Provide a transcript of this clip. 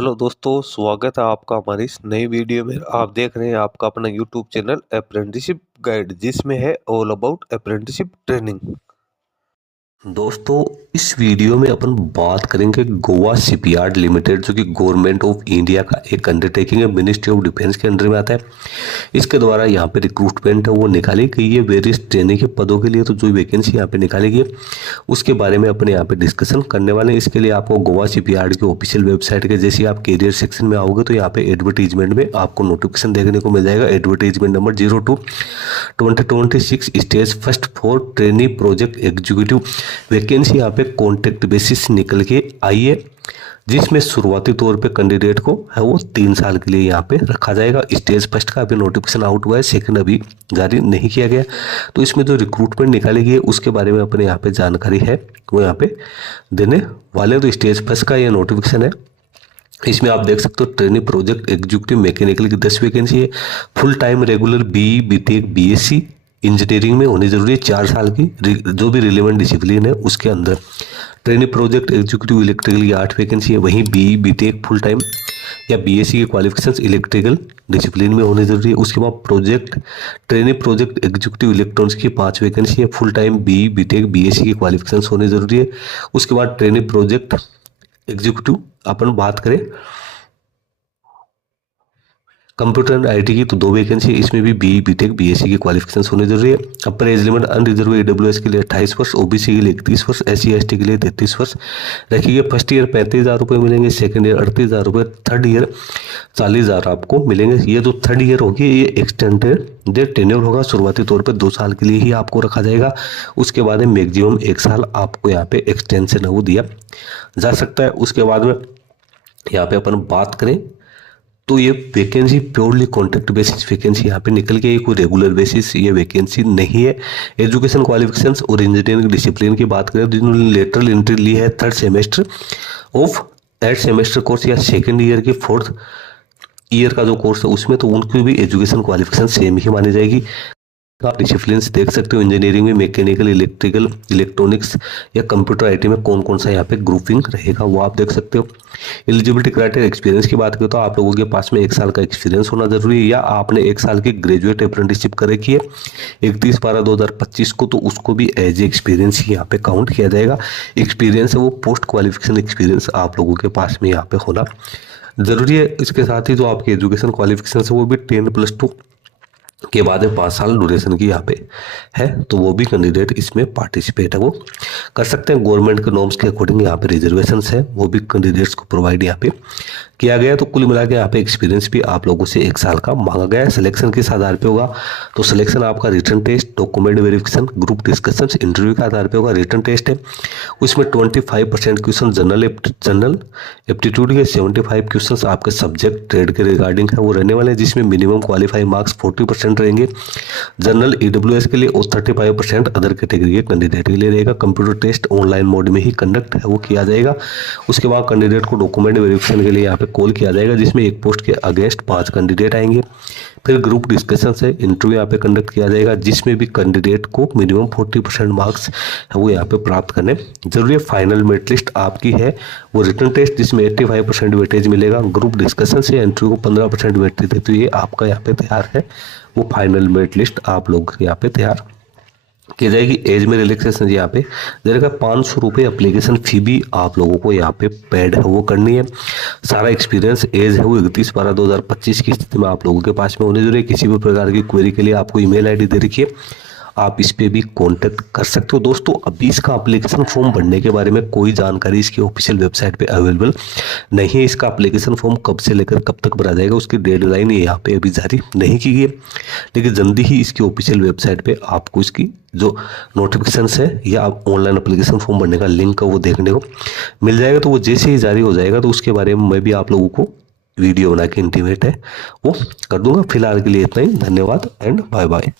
Hello दोस्तों, स्वागत है आपका हमारी इस नई वीडियो में। आप देख रहे हैं आपका अपना यूट्यूब चैनल अप्रेंटिसशिप गाइड, जिसमें है ऑल अबाउट अप्रेंटिसशिप ट्रेनिंग। दोस्तों, इस वीडियो में अपन बात करेंगे गोवा शिपयार्ड लिमिटेड, जो कि गवर्नमेंट ऑफ इंडिया का एक अंडरटेकिंग है, मिनिस्ट्री ऑफ डिफेंस के अंडर में आता है। इसके द्वारा यहाँ पे रिक्रूटमेंट है वो निकाली गई है वेरियस ट्रेनिंग के पदों के लिए। तो जो वैकेंसी यहाँ पे निकाली गई है उसके बारे में अपने यहाँ पे डिस्कशन करने वाले हैं। इसके लिए आपको गोवा शिपयार्ड की ऑफिशियल वेबसाइट के जैसे आप कैरियर सेक्शन में आओगे तो यहाँ पे एडवर्टीजमेंट में आपको नोटिफिकेशन देखने को मिल जाएगा। Advertisement number 02/2026 stage first for trainee project executive vacancy यहाँ पे कॉन्ट्रैक्ट बेसिस निकल के आई है, जिसमें शुरुआती तौर पे कैंडिडेट को है वो 3 साल के लिए यहाँ पे रखा जाएगा। स्टेज फर्स्ट का अभी नोटिफिकेशन आउट हुआ है, सेकंड अभी जारी नहीं किया गया। तो इसमें जो रिक्रूटमेंट निकाली गई है उसके बारे में अपने यहाँ पे जानकारी है वो यहाँ पे देने वाले हैं। तो स्टेज फर्स्ट का ये नोटिफिकेशन है, इसमें आप देख सकते हो ट्रेनिंग प्रोजेक्ट एग्जीक्यूटिव मैकेनिकल की 10 वैकेंसी है। Full time regular BE BTech BSc engineering में होनी जरूरी है, 4 साल की, जो भी रिलेवेंट डिसिप्लिन है उसके अंदर। ट्रेनिंग प्रोजेक्ट एग्जीक्यूटिव इलेक्ट्रिकल की 8 वैकेंसी है, वहीं BE BTech फुल टाइम या BSc की क्वालिफिकेशन इलेक्ट्रिकल डिसिप्लिन में होनी जरूरी है। उसके बाद ट्रेनिंग प्रोजेक्ट एग्जीक्यूटिव इलेक्ट्रॉनिक्स की 5 वैकेंसी है, full time BE BTech BSc की क्वालिफिकेशन होनी जरूरी है। उसके बाद ट्रेनिंग प्रोजेक्ट एग्जीक्यूटिव अपन बात करें कंप्यूटर एंड IT की तो 2 वैकेंसी, इसमें भी BE BTech BSc की क्वालिफिकेशन होनी जरूरी है। Upper age limit unreserve AWS के लिए 28 वर्ष, OBC के लिए 31 वर्ष, SC ST के लिए 33 वर्ष रखी गई। फर्स्ट ईयर 35,000 रुपये मिलेंगे, सेकंड ईयर 38,000 रुपये, थर्ड ईयर 40,000 आपको मिलेंगे। ये जो थर्ड ईयर होगी ये एक्सटेंडेड टेन्योर होगा, शुरुआती तौर पर 2 साल के लिए ही आपको रखा जाएगा। उसके बाद में मैक्सिमम 1 साल आपको यहाँ पे एक्सटेंशन है वो दिया जा सकता है। उसके बाद में यहाँ पे अपन बात करें तो ये vacancy purely contract basis vacancy यहाँ पे निकल के, कोई रेगुलर बेसिस ये वैकेंसी नहीं है। एजुकेशन क्वालिफिकेशंस और इंजीनियरिंग डिसिप्लिन की बात करें तो जिन्होंने लेटरल एंट्री ली है 3rd semester of 8 semester course या सेकेंड ईयर की 4th ईयर का जो कोर्स है उसमें, तो उनकी भी एजुकेशन क्वालिफिकेशन सेम ही मानी जाएगी। आप डिसिप्लिन देख सकते हो, इंजीनियरिंग में मैकेनिकल, इलेक्ट्रिकल, इलेक्ट्रॉनिक्स या कंप्यूटर IT में कौन कौन सा यहाँ पे ग्रुपिंग रहेगा वो आप देख सकते हो। एलिजिबिलिटी क्राइटेरिया एक्सपीरियंस की बात करें तो आप लोगों के पास में 1 साल का एक्सपीरियंस होना जरूरी है, या आपने 1 साल की ग्रेजुएट अप्रेंटिसशिप कर रखी है 31/12/2025 को, तो उसको भी एज ए एक्सपीरियंस ही यहाँ पे काउंट किया जाएगा। एक्सपीरियंस है वो पोस्ट क्वालिफिकेशन एक्सपीरियंस आप लोगों के पास में यहाँ पे होना जरूरी है। इसके साथ ही जो आपकी एजुकेशन क्वालिफिकेशन है वो भी 10+2 के बाद में 5 साल ड्यूरेशन की यहाँ पे है, तो वो भी कैंडिडेट इसमें पार्टिसिपेट है वो कर सकते हैं। गवर्नमेंट के नॉर्म्स के अकॉर्डिंग यहाँ पे रिजर्वेशंस है वो भी कैंडिडेट्स को प्रोवाइड यहाँ पे किया गया। तो कुल मिला के यहाँ पे एक्सपीरियंस भी आप लोगों से 1 साल का मांगा गया है। सिलेक्शन किस आधार पे होगा, तो सिलेक्शन आपका written test, document verification, group discussion, interview के आधार पे होगा। रिटन टेस्ट है उसमें 25% क्वेश्चन जनरल एप्टीट्यूड के, 75 क्वेश्चन आपके सब्जेक्ट ट्रेड के रिगार्डिंग है वो रहने वाले हैं, जिसमें मिनिमम क्वालिफाइंग मार्क्स 40% रहेंगे जनरल EWS के लिए, और 35% अदर कैटेगरी के कैंडिडेट के लिए रहेगा। कंप्यूटर टेस्ट ऑनलाइन मोड में ही कंडक्ट है वो किया जाएगा। उसके बाद कैंडिडेट को डॉक्यूमेंट वेरिफिकेशन के लिए यहाँ पे कॉल किया जाएगा, जिसमें एक पोस्ट के अगेंस्ट 5 कैंडिडेट आएंगे। फिर ग्रुप डिस्कशन से इंटरव्यू यहाँ पे कंडक्ट किया जाएगा, जिसमें भी कैंडिडेट को मिनिमम 40% मार्क्स है वो यहाँ पे प्राप्त करने जरूरी है। फाइनल मेरिट लिस्ट आपकी है वो रिटन टेस्ट, जिसमें 85% वेटेज मिलेगा। ग्रुप डिस्कशन से इंटरव्यू को 15% वेटेज देते हुए आपका यहाँ पे तैयार है वो फाइनल मेरिट लिस्ट आप लोग यहाँ पे तैयार की जाएगी। एज में रिलैक्सेशन यहाँ पे जगह 500 रुपये एप्लीकेशन फी भी आप लोगों को यहाँ पे पेड है वो करनी है। सारा एक्सपीरियंस एज है वो 31/12/2025 की स्थिति में आप लोगों के पास में होने जरूरी है। किसी भी प्रकार की क्वेरी के लिए आपको email ID दे रखी है, आप इस पे भी कांटेक्ट कर सकते हो। दोस्तों, अभी इसका एप्लीकेशन फॉर्म भरने के बारे में कोई जानकारी इसकी ऑफिशियल वेबसाइट पे अवेलेबल नहीं है। इसका एप्लीकेशन फॉर्म कब से लेकर कब तक भरा जाएगा उसकी डेडलाइन यहाँ पे अभी जारी नहीं की गई है, लेकिन जल्दी ही इसकी ऑफिशियल वेबसाइट पे आपको इसकी जो नोटिफिकेशन है या आप ऑनलाइन एप्लीकेशन फॉर्म भरने का लिंक वो देखने को मिल जाएगा। तो वो जैसे ही जारी हो जाएगा तो उसके बारे में मैं भी आप लोगों को वीडियो बना के इंटीमेट है वो कर दूंगा। फिलहाल के लिए इतना ही, धन्यवाद एंड बाय बाय।